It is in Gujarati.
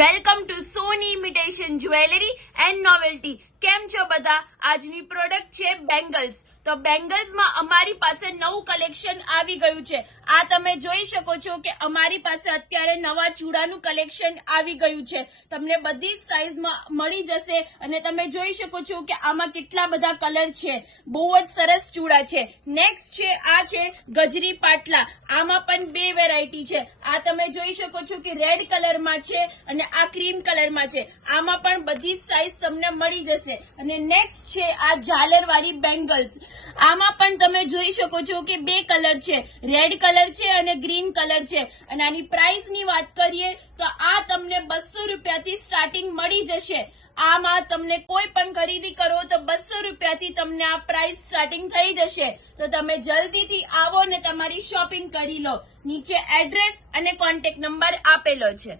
Welcome to Soni imitation jewellery and novelty. કેમ છો બધા? આજની પ્રોડક્ટ છે બેંગલ્સ. તો બેંગલ્સમાં અમારી પાસે નવું કલેક્શન આવી ગયું છે. આ તમે જોઈ શકો છો કે અમારી પાસે અત્યારે નવા ચૂડાનું કલેક્શન આવી ગયું છે. તમને બધી જ સાઈઝમાં મળી જશે અને તમે જોઈ શકો છો કે આમાં કેટલા બધા કલર છે. બહુ જ સરસ ચૂડા છે. નેક્સ્ટ છે આ છે ગજરી પાટલા. આમાં પણ બે વેરાયટી છે. આ તમે જોઈ શકો છો કે રેડ કલરમાં છે અને આ ક્રીમ કલરમાં છે. આમાં પણ બધી જ સાઈઝ તમને મળી જશે. અને નેક્સ્ટ છે આ ઝાલર વાળી બેંગલ્સ. આમાં પણ તમે જોઈ શકો છો કે બે કલર છે, રેડ કલર છે અને ગ્રીન કલર છે. અને આની પ્રાઇસ ની વાત કરીએ તો આ તમને 200 રૂપિયાથી સ્ટાર્ટિંગ મળી જશે. આમાં તમને કોઈ પણ ખરીદી કરો તો 200 રૂપિયાથી તમને આ પ્રાઇસ સ્ટાર્ટિંગ થઈ જશે. તો તમે જલ્દીથી આવો ને તમારી શોપિંગ કરી લો. નીચે એડ્રેસ અને કોન્ટેક્ટ નંબર આપેલો છે.